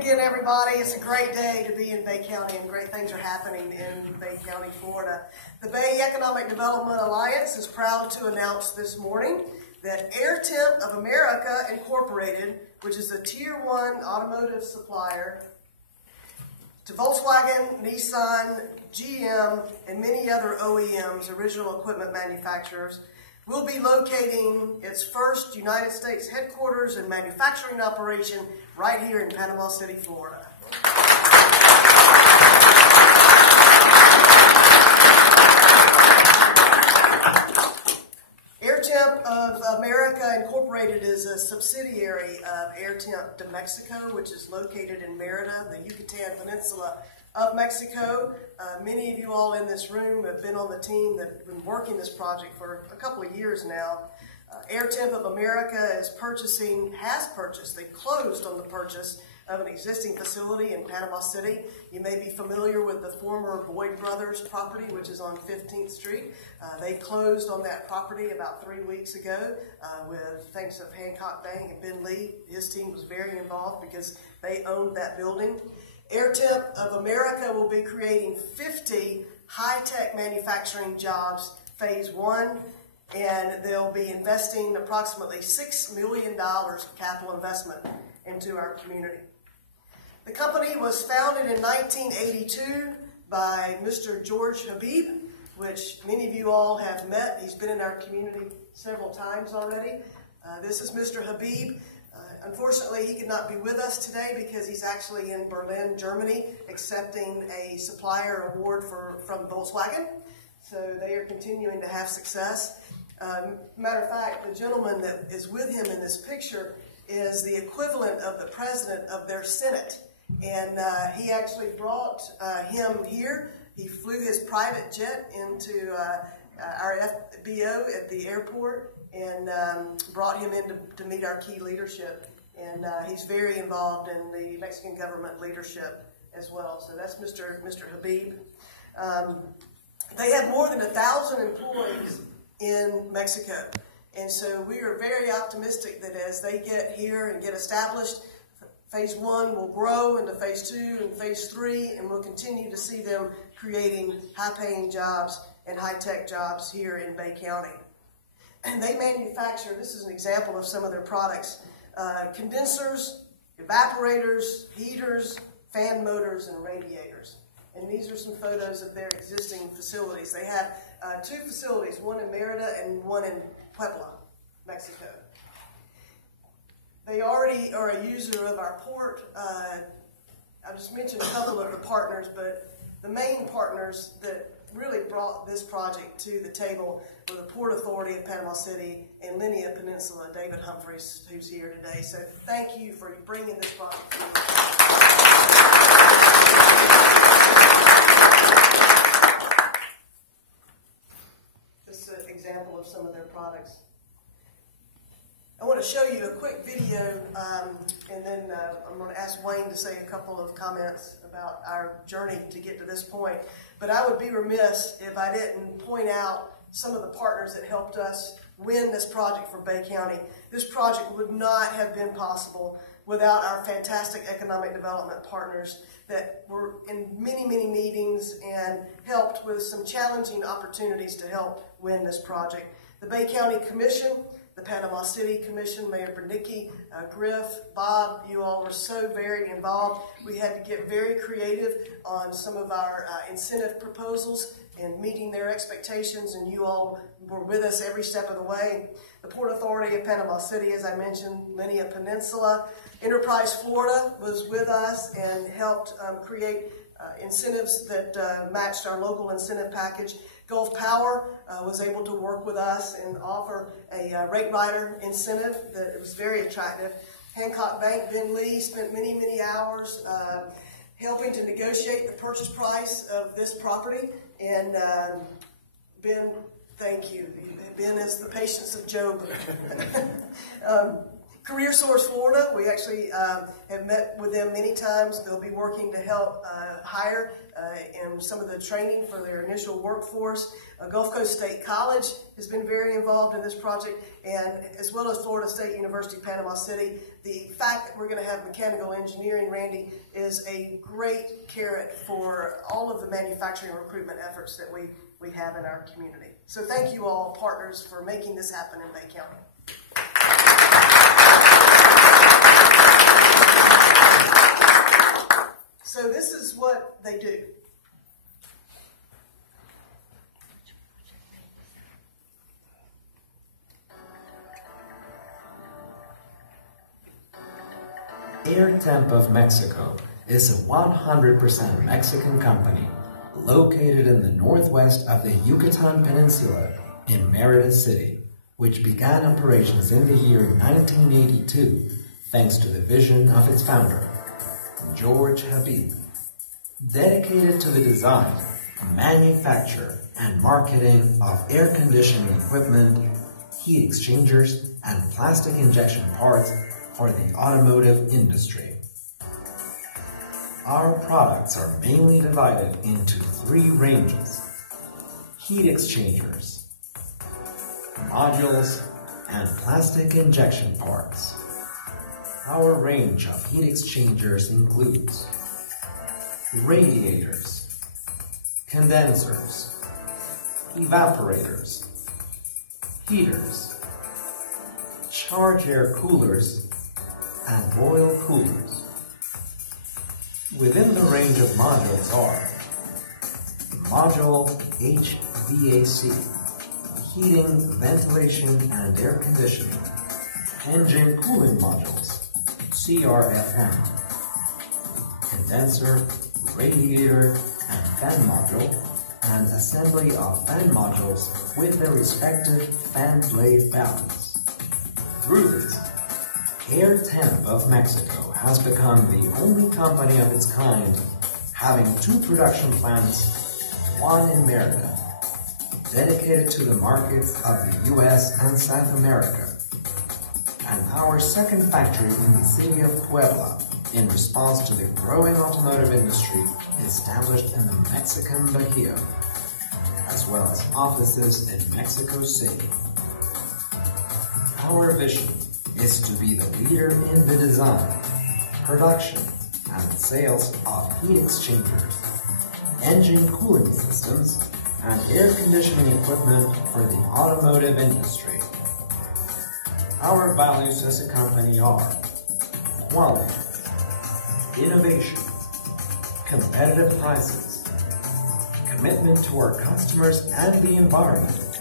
again, everybody. It's a great day to be in Bay County, and great things are happening in Bay County, Florida. The Bay Economic Development Alliance is proud to announce this morning that Airtemp of America Incorporated, which is a Tier 1 automotive supplier to Volkswagen, Nissan, GM, and many other OEMs, original equipment manufacturers, will be locating its first United States headquarters and manufacturing operation right here in Panama City, Florida. Airtemp of America Incorporated is a subsidiary of Airtemp of Mexico, which is located in Merida, the Yucatan Peninsula of Mexico. Many of you all in this room have been on the team that have been working this project for a couple of years now. Airtemp of America has purchased, they closed on the purchase of an existing facility in Panama City. You may be familiar with the former Boyd Brothers property, which is on 15th Street. They closed on that property about 3 weeks ago with thanks of Hancock Bank and Ben Lee. His team was very involved because they owned that building. Airtemp of America will be creating 50 high-tech manufacturing jobs, phase 1, and they'll be investing approximately $6 million capital investment into our community. The company was founded in 1982 by Mr. George Habib, which many of you all have met. He's been in our community several times already. This is Mr. Habib. Unfortunately, he could not be with us today because he's actually in Berlin, Germany, accepting a supplier award from Volkswagen. So they are continuing to have success. Matter of fact, the gentleman that is with him in this picture is the equivalent of the president of their Senate. And he actually brought him here. He flew his private jet into our FBO at the airport and brought him in to meet our key leadership. And he's very involved in the Mexican government leadership as well. So that's Mr. Habib. They have more than 1,000 employees in Mexico. And so we are very optimistic that as they get here and get established, phase 1 will grow into phase 2 and phase 3, and we'll continue to see them creating high-paying jobs and high-tech jobs here in Bay County. And they manufacture, this is an example of some of their products, condensers, evaporators, heaters, fan motors, and radiators. And these are some photos of their existing facilities. They have 2 facilities, one in Merida and one in Puebla, Mexico. They already are a user of our port. I just mentioned a couple of the partners, but the main partners that really brought this project to the table were the Port Authority of Panama City and Linnea Peninsula, David Humphreys, who's here today. So thank you for bringing this project to This is an example of some of their products. I want to show you a quick video, and then I'm going to ask Wayne to say a couple of comments about our journey to get to this point. But I would be remiss if I didn't point out some of the partners that helped us win this project for Bay County. This project would not have been possible without our fantastic economic development partners that were in many, many meetings and helped with some challenging opportunities to help win this project. The Bay County Commission, the Panama City Commission, Mayor Bernicki, Griff, Bob, you all were so very involved. We had to get very creative on some of our incentive proposals and meeting their expectations, and you all were with us every step of the way. The Port Authority of Panama City, as I mentioned, Linnea Peninsula. Enterprise Florida was with us and helped create incentives that matched our local incentive package. Gulf Power was able to work with us and offer a rate rider incentive that was very attractive. Hancock Bank, Ben Lee spent many, many hours helping to negotiate the purchase price of this property. And Ben, thank you. Ben is the patience of Job. Career Source Florida, we actually have met with them many times. They'll be working to help hire and some of the training for their initial workforce. Gulf Coast State College has been very involved in this project, and as well as Florida State University, Panama City. The fact that we're going to have mechanical engineering, Randy, is a great carrot for all of the manufacturing recruitment efforts that we have in our community. So thank you all, partners, for making this happen in Bay County. So this is what they do. Airtemp of Mexico is a 100% Mexican company located in the northwest of the Yucatan Peninsula in Merida City, which began operations in the year 1982 thanks to the vision of its founder, George Habib. Dedicated to the design, manufacture, and marketing of air conditioning equipment, heat exchangers, and plastic injection parts for the automotive industry. Our products are mainly divided into 3 ranges: heat exchangers, modules, and plastic injection parts. Our range of heat exchangers includes radiators, condensers, evaporators, heaters, charge air coolers, and boil coolers. Within the range of modules are Module HVAC, heating, ventilation, and air conditioning, engine cooling modules, CRFM, condenser, radiator, and fan module, and assembly of fan modules with their respective fan blade balance. Through this, Airtemp of Mexico has become the only company of its kind having 2 production plants, one in Merida, dedicated to the markets of the US and South America, and our second factory in the city of Puebla in response to the growing automotive industry established in the Mexican Bajío, as well as offices in Mexico City. Our vision is to be the leader in the design, production, and sales of heat exchangers, engine cooling systems, and air conditioning equipment for the automotive industry. Our values as a company are quality, innovation, competitive prices, commitment to our customers and the environment,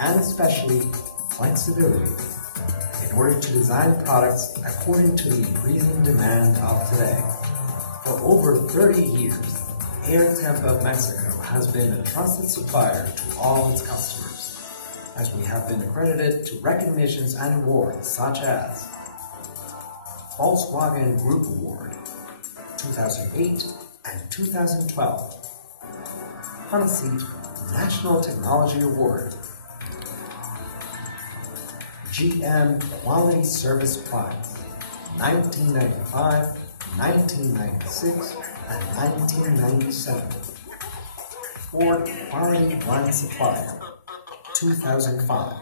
and especially flexibility in order to design products according to the increasing demand of today. For over 30 years, Airtemp of Mexico has been a trusted supplier to all its customers, as we have been accredited to recognitions and awards such as Volkswagen Group Award 2008 and 2012, Honeyseed National Technology Award, GM Quality Service Prize 1995, 1996, and 1997, Ford Quality Line Supplier 2005.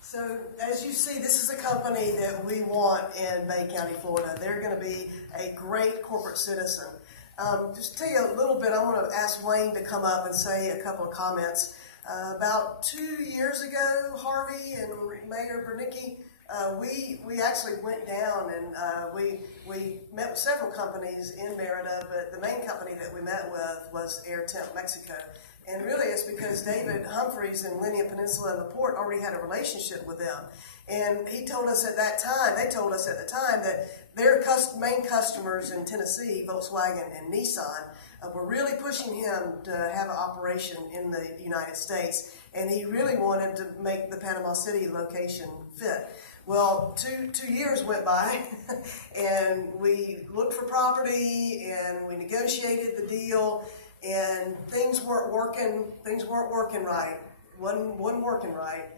So as you see, this is a company that we want in Bay County, Florida. They're going to be a great corporate citizen. Just to tell you a little bit, I want to ask Wayne to come up and say a couple of comments. About 2 years ago, Harvey and Mayor Bernicki, we actually went down and we met with several companies in Merida, but the main company that we met with was Airtemp Mexico. And really it's because David Humphreys and Linear Peninsula and the port already had a relationship with them. And he told us at that time, they told us at the time that their main customers in Tennessee, Volkswagen and Nissan, were really pushing him to have an operation in the United States. And he really wanted to make the Panama City location fit. Well, two years went by and we looked for property and we negotiated the deal, and things weren't working right. wasn't working right.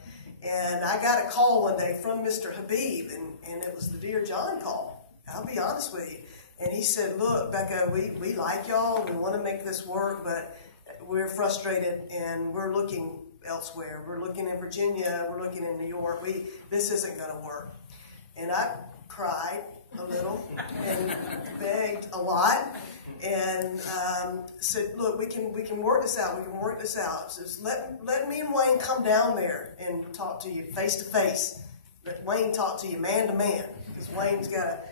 And I got a call one day from Mr. Habib, and it was the Dear John call. I'll be honest with you. And he said, look, Becca, we like y'all. We want to make this work, but we're frustrated, and we're looking elsewhere. We're looking in Virginia. We're looking in New York. This isn't going to work. And I cried a little and begged a lot and said, look, we can work this out. We can work this out. So let me and Wayne come down there and talk to you face to face. Let Wayne talk to you man to man, because Wayne's got a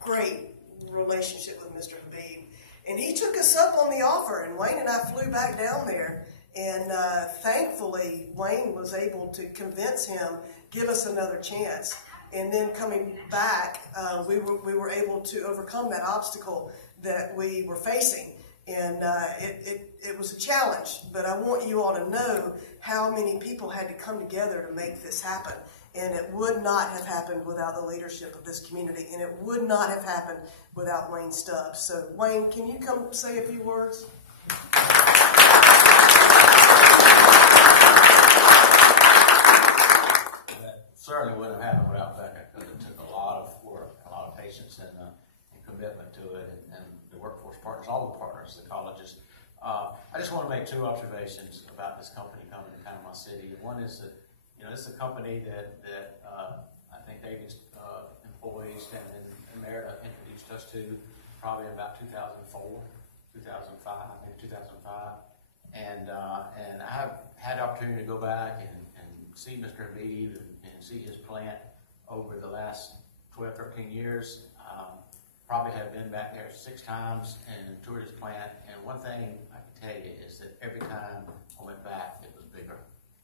great relationship with Mr. Habib. And he took us up on the offer, and Wayne and I flew back down there. And thankfully, Wayne was able to convince him, give us another chance. And then coming back, we were able to overcome that obstacle that we were facing. And it was a challenge, but I want you all to know how many people had to come together to make this happen. And it would not have happened without the leadership of this community, and it would not have happened without Wayne Stubbs. So Wayne, can you come say a few words? Certainly wouldn't have happened without Becca, because it took a lot of work, a lot of patience, and commitment to it, and the workforce partners, all the partners, the colleges. I just want to make two observations about this company coming to Panama City. One is that, this is a company that I think David's employees and Merida introduced us to probably about 2004, 2005, maybe 2005, and I have had the opportunity to go back and see Mr. Habib and see his plant over the last 12, 13 years. Probably have been back there 6 times and toured his plant. And one thing I can tell you is that every time I went back, it was bigger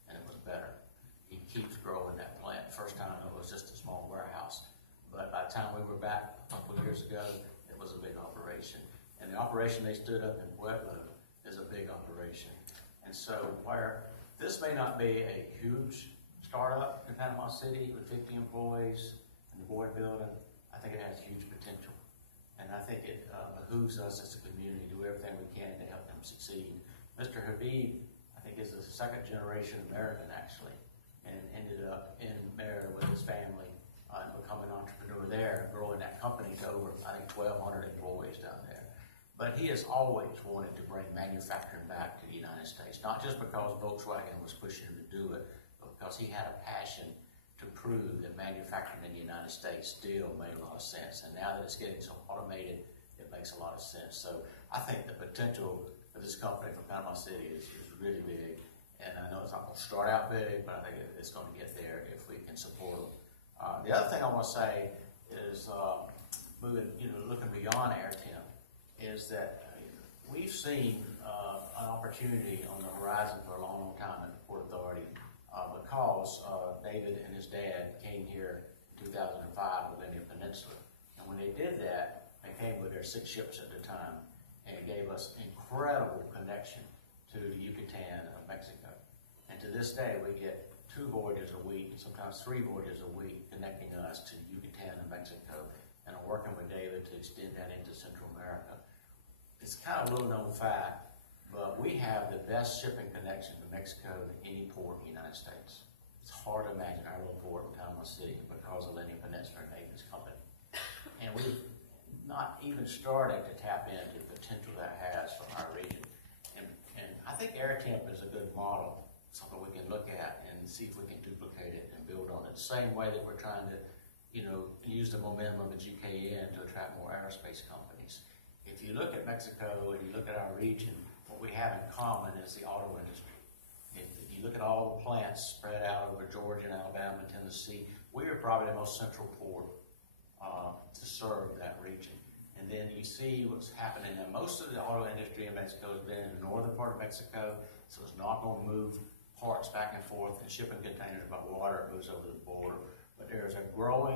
and it was better. He keeps growing that plant. First time it was just a small warehouse. But by the time we were back a couple of years ago, it was a big operation. And the operation they stood up in Pueblo is a big operation. And so where this may not be a huge startup in Panama City with 50 employees and the board building, I think it has huge potential. And I think it behooves us as a community to do everything we can to help them succeed. Mr. Habib, I think, is a second generation American, actually, and ended up in Merida with his family and becoming an entrepreneur there, growing that company to over, I think, 1,200 employees down there. But he has always wanted to bring manufacturing back to the United States, not just because Volkswagen was pushing him to do it, but because he had a passion to prove that manufacturing in the United States still made a lot of sense. And now that it's getting so automated, it makes a lot of sense. So I think the potential of this company from Panama City is really big. And I know it's not going to start out big, but I think it's going to get there if we can support them. The other thing I want to say is looking beyond Airtemp, is that we've seen an opportunity on the horizon for a long, long time at the Port Authority because David and his dad came here in 2005 with the Indian Peninsula. And when they did that, they came with their 6 ships at the time, and it gave us incredible connection to the Yucatan of Mexico. And to this day, we get 2 voyages a week, sometimes 3 voyages a week, connecting us to Yucatan and Mexico. And I'm working with David to extend that into Central America. It's kind of a little known fact, but we have the best shipping connection to Mexico than any port in the United States. It's hard to imagine our little port in Panama City because of the Indian Peninsula and David's company. And we've not even started to tap into the potential that has for our region. And I think Airtemp is a good model, something we can look at and see if we can duplicate it and build on it. The same way that we're trying to, use the momentum of the GKN to attract more aerospace companies. If you look at Mexico and you look at our region, what we have in common is the auto industry. If you look at all the plants spread out over Georgia and Alabama and Tennessee, we are probably the most central port to serve that region. And then you see what's happening. And most of the auto industry in Mexico has been in the northern part of Mexico, so it's not going to move parts back and forth and shipping containers by water. It moves over the border. But there's a growing